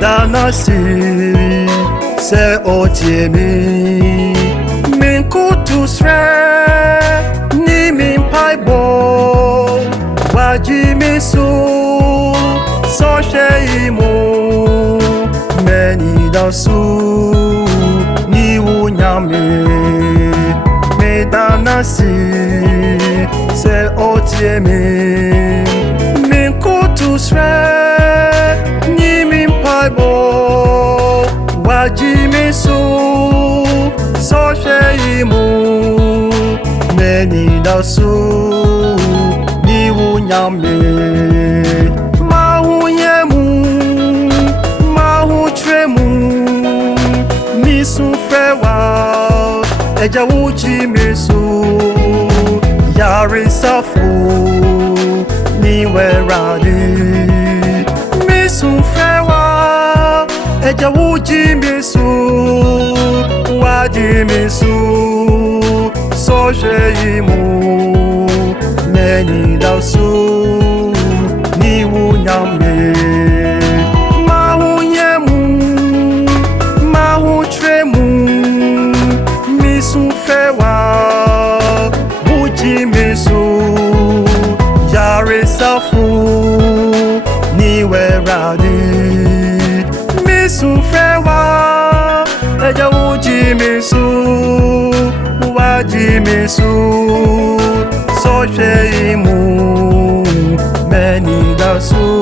danasi se otiemi min kutusre ni min paibo waji misu so sheimu meni dasu ni unyame me danasi se otiemi min kutusre ni min paibo waji misu so sheimu meni dasu ni unyame mahu yemu mahu tremu misu frewa eja uji misu yari safu ni werade misu frewa eja uji misu waji misu so sheimu meni dasu ni unyame mahu yemu mahu tremu misu fewa uji misu yari safu ni werade misu fewa eja uji misu waji misu so sheimu meni dasu